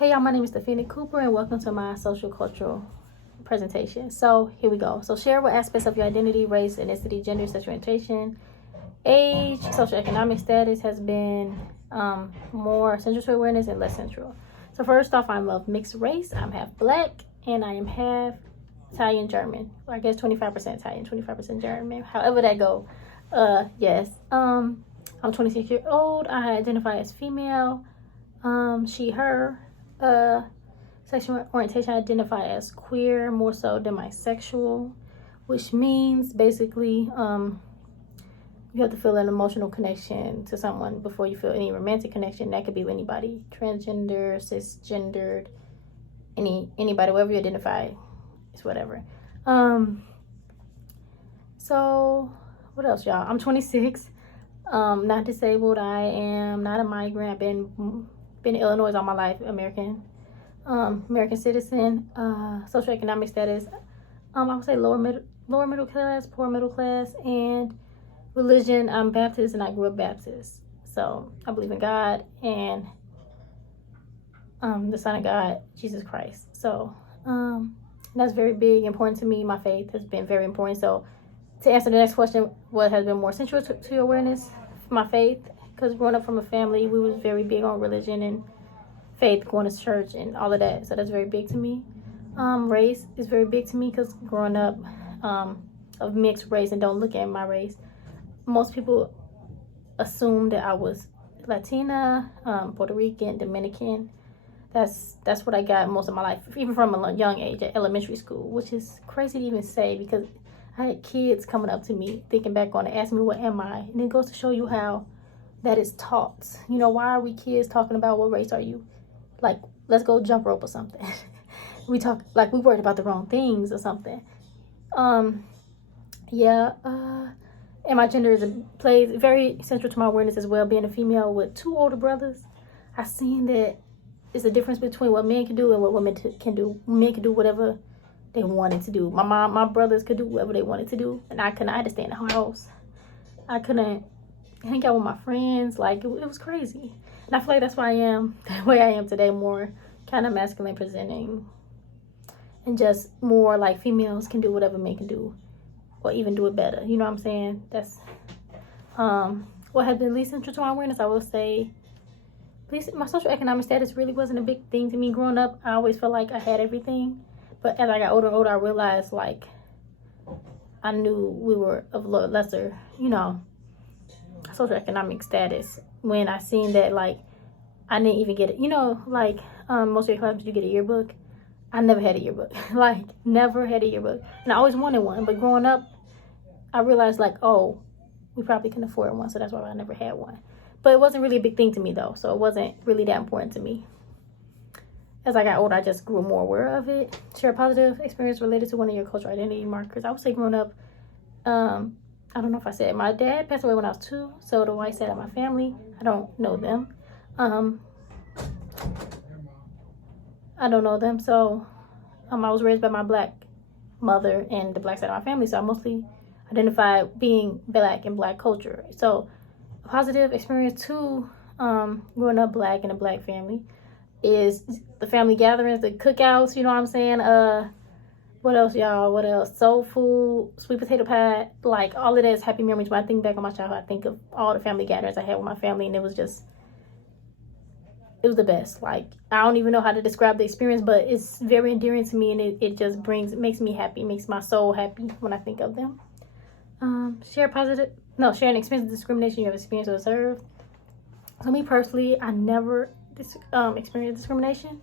Hey y'all, my name is Stephena Cooper and welcome to my social cultural presentation. So here we go. So share what aspects of your identity, race, ethnicity, gender, sexual orientation, age, socioeconomic status has been more central to awareness and less central. So first off, I'm of mixed race. I'm half black and I am half Italian German. I guess 25% Italian, 25% German. However that go. Yes. I'm 26 years old. I identify as female. She, her. Sexual orientation, I identify as queer more so than bisexual, which means basically you have to feel an emotional connection to someone before you feel any romantic connection. That could be with anybody, transgender, cisgendered, anybody, whatever you identify, it's whatever. So what else, y'all? I'm 26, not disabled. I am not a migrant. I've been in Illinois all my life, American citizen. Socioeconomic status, I would say lower middle class, poor middle class, and religion, I'm Baptist and I grew up Baptist. So I believe in God and the Son of God, Jesus Christ. So that's very big, important to me. My faith has been very important. So to answer the next question, what has been more central to your awareness? My faith, because growing up from a family, we was very big on religion and faith, going to church and all of that. So that's very big to me. Race is very big to me because growing up of mixed race, and don't look at my race, most people assume that I was Latina, Puerto Rican, Dominican. That's what I got most of my life, even from a young age at elementary school, which is crazy to even say because I had kids coming up to me, thinking back on it, asking me, what am I? And it goes to show you how that is taught. You know, why are we kids talking about what race are you? Like, let's go jump rope or something. We talk like we worried about the wrong things or something. And my gender plays very central to my awareness as well. Being a female with two older brothers, I seen that it's a difference between what men can do and what women can do. Men can do whatever they wanted to do. My brothers could do whatever they wanted to do, and I couldn't. I had to stay in the house. I couldn't hang out with my friends. Like, it was crazy. And I feel like that's why I am the way I am today, more kind of masculine presenting and just more like females can do whatever men can do or even do it better. You know what I'm saying? That's what has been least central to my awareness. I will say, at least my socioeconomic status really wasn't a big thing to me growing up. I always felt like I had everything. But as I got older and older, I realized, like, I knew we were of lesser, socioeconomic status when I seen that, like, I didn't even get it. Like, most of your classes, you get a yearbook. I never had a yearbook. Like, never had a yearbook. And I always wanted one. But growing up, I realized, like, oh, we probably couldn't afford one. So that's why I never had one. But it wasn't really a big thing to me, though. So it wasn't really that important to me. As I got older, I just grew more aware of it. Share a positive experience related to one of your cultural identity markers. I would say growing up, I don't know if I said, my dad passed away when I was 2. So the white side of my family, I don't know them. I don't know them. So I was raised by my black mother and the black side of my family. So I mostly identify being black and black culture. So a positive experience too, growing up black in a black family, is the family gatherings, the cookouts, you know what I'm saying? What else, y'all? What else? Soul food, sweet potato pie, like all of that is happy memories. When I think back on my childhood, I think of all the family gatherings I had with my family, and it was the best. Like, I don't even know how to describe the experience, but it's very endearing to me, and it just makes me happy, makes my soul happy when I think of them. Share an experience of discrimination you have experienced or observed. So me personally, I never experienced discrimination.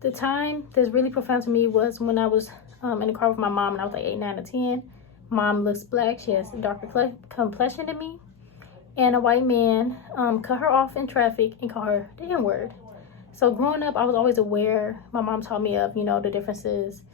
The time that's really profound to me was when I was in the car with my mom, and I was like 8, 9, or 10. Mom looks black. She has a darker complexion than me. And a white man cut her off in traffic and called her the N-word. So growing up, I was always aware. My mom taught me of, the differences.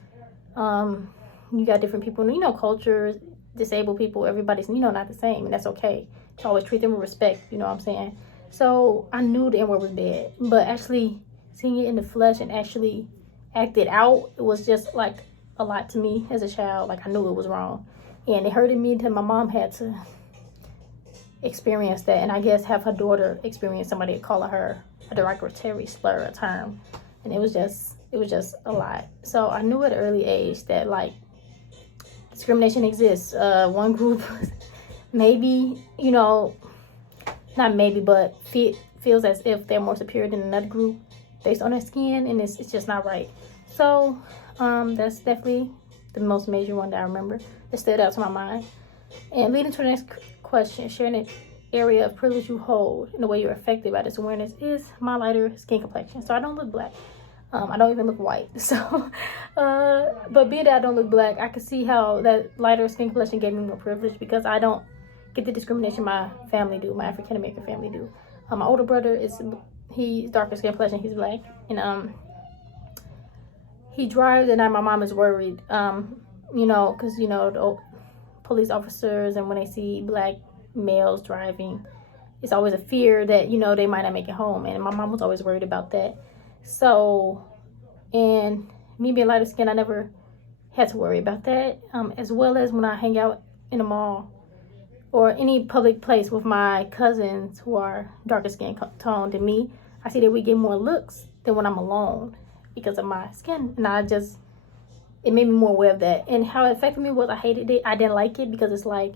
You got different people, cultures, disabled people. Everybody's, not the same. And that's okay. To always treat them with respect, you know what I'm saying? So I knew the N-word was bad. But actually seeing it in the flesh and actually act it out, it was just like a lot to me as a child. Like, I knew it was wrong. And it hurted me until my mom had to experience that, and I guess have her daughter experience somebody calling her a derogatory slur, a term and it was just a lot. So I knew at an early age that like discrimination exists. One group maybe, you know, not maybe, but feels as if they're more superior than another group based on their skin, and it's just not right. So that's definitely the most major one that I remember that stood out to my mind. And leading to the next question, sharing an area of privilege you hold and the way you're affected by this awareness is my lighter skin complexion. So I don't look black. I don't even look white. So, but being that I don't look black, I can see how that lighter skin complexion gave me more privilege because I don't get the discrimination my family do, my African American family do. My older brother he's darker skin complexion, he's black, and he drives, and my mom is worried, you know, because you know the police officers, and when they see black males driving, it's always a fear that, you know, they might not make it home, and my mom was always worried about that. So, and me being lighter skin, I never had to worry about that, as well as when I hang out in the mall or any public place with my cousins who are darker skin tone than me, I see that we get more looks than when I'm alone because of my skin. And it made me more aware of that. And how it affected me was I hated it. I didn't like it because it's like,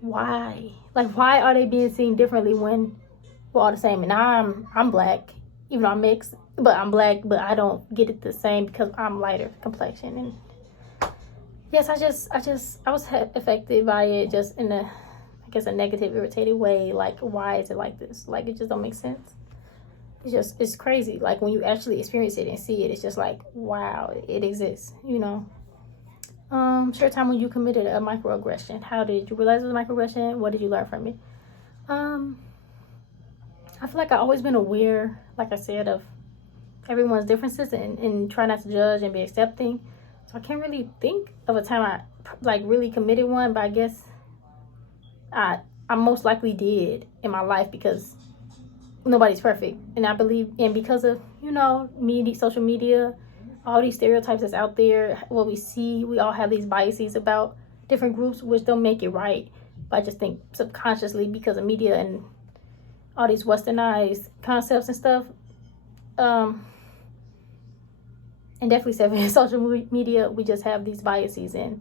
why? Like, why are they being seen differently when we're all the same? And I'm black, even though I'm mixed, but I'm black, but I don't get it the same because I'm lighter complexion. And yes, I was affected by it just in I guess a negative, irritated way. Like, why is it like this? Like, it just don't make sense. It's crazy. Like, when you actually experience it and see it, it's just like, wow, it exists, you know. Share time when you committed a microaggression. How did you realize it was a microaggression? What did you learn from it? I feel like I've always been aware, like I said, of everyone's differences and try not to judge and be accepting. So I can't really think of a time I like really committed one, but I guess I most likely did in my life because nobody's perfect. And I believe, and because of, you know, social media, all these stereotypes that's out there, what we see, we all have these biases about different groups, which don't make it right. But I just think subconsciously because of media and all these westernized concepts and stuff, and definitely social media, we just have these biases, and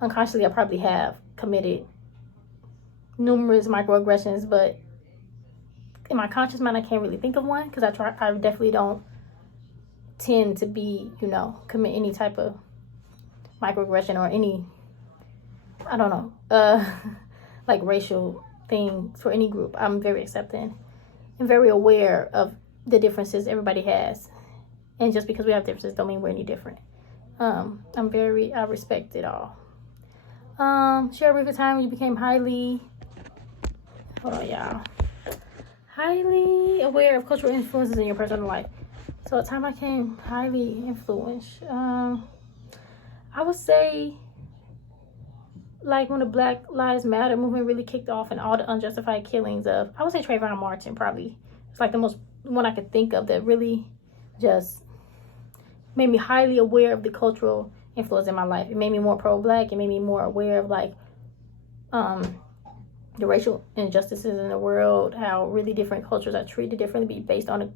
unconsciously I probably have committed numerous microaggressions, but in my conscious mind I can't really think of one because I definitely don't tend to be, you know, commit any type of microaggression or any, I don't know, like racial thing for any group. I'm very accepting and very aware of the differences everybody has. And just because we have differences don't mean we're any different. I respect it all. Share a brief time when you became highly aware of cultural influences in your personal life. So a time I became highly influenced, I would say like when the Black Lives Matter movement really kicked off and all the unjustified killings of, I would say Trayvon Martin probably. It's like the most one I could think of that really just made me highly aware of the cultural influence in my life. It made me more pro-Black. It made me more aware of like the racial injustices in the world, how really different cultures are treated differently based on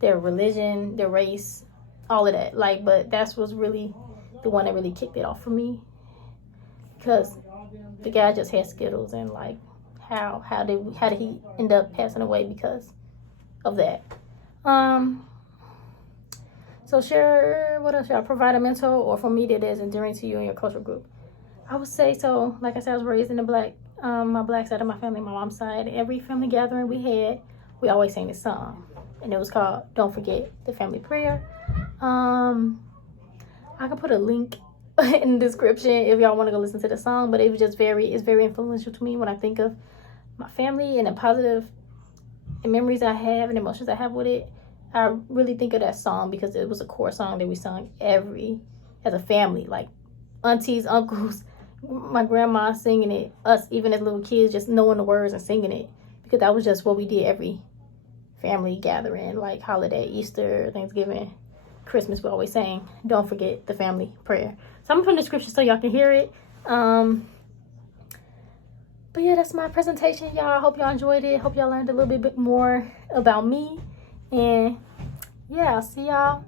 their religion, their race, all of that. Like, but that's was really the one that really kicked it off for me, because the guy just had Skittles, and like how did he end up passing away because of that? So share, what else? Y'all provide a mentor or for media that is endearing to you and your cultural group. I would say so. Like I said, I was raised in the my black side of my family, my mom's side. Every family gathering we had, we always sang this song, and it was called "Don't Forget the Family Prayer." I could put a link in the description if y'all want to go listen to the song. But it was just it's very influential to me when I think of my family and the positive memories I have and emotions I have with it. I really think of that song because it was a core song that we sung as a family, like aunties, uncles, my grandma singing it, us even as little kids just knowing the words and singing it, because that was just what we did every family gathering, like holiday, Easter, Thanksgiving, Christmas. We always sang "Don't Forget the Family Prayer." So I'm gonna put in the description so y'all can hear it. But yeah, that's my presentation, y'all. I hope y'all enjoyed it. Hope y'all learned a little bit more about me. And yeah, I'll see y'all